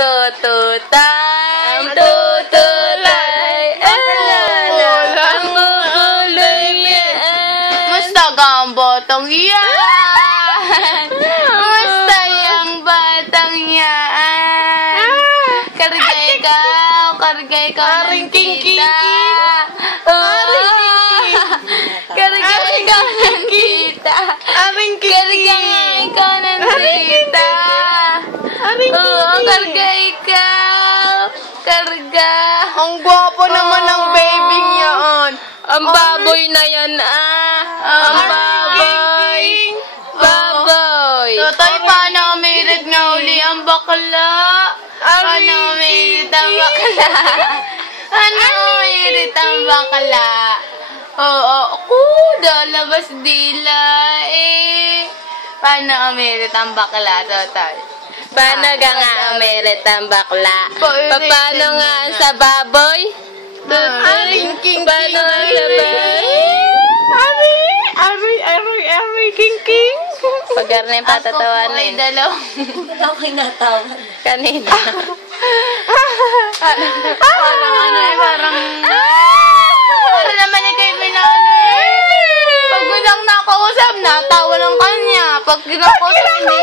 tututay, ang tutulay, ang uulay yan. Musta ka ang batang yan? Musta yung batang yan? Kargay ka ng kita. Kargay ka ng kita. Kargay ka ng kita. Oo, kargay ka. Karga. Ang gwapo naman ng baby niyan. Ang baboy na yan, Ang baboy. Baboy. Tatay, paano umirit na uli ang bakla? Paano umirit ang bakla? Paano umirit ang bakla? Oo, ako, dalabas dila Paano umirit ang bakla, tatay? Paano ka nga umirit ang bakla? Paano nga sa baboy? King. Paano nga sa baboy? King. Pag-ar na yung patatawanin. Ako po ay dalaw. Ako natawa. Kanina. Parang naman kay Binali. Pag gulang nakausap, natawa lang kanya. Pag kinakausap, hindi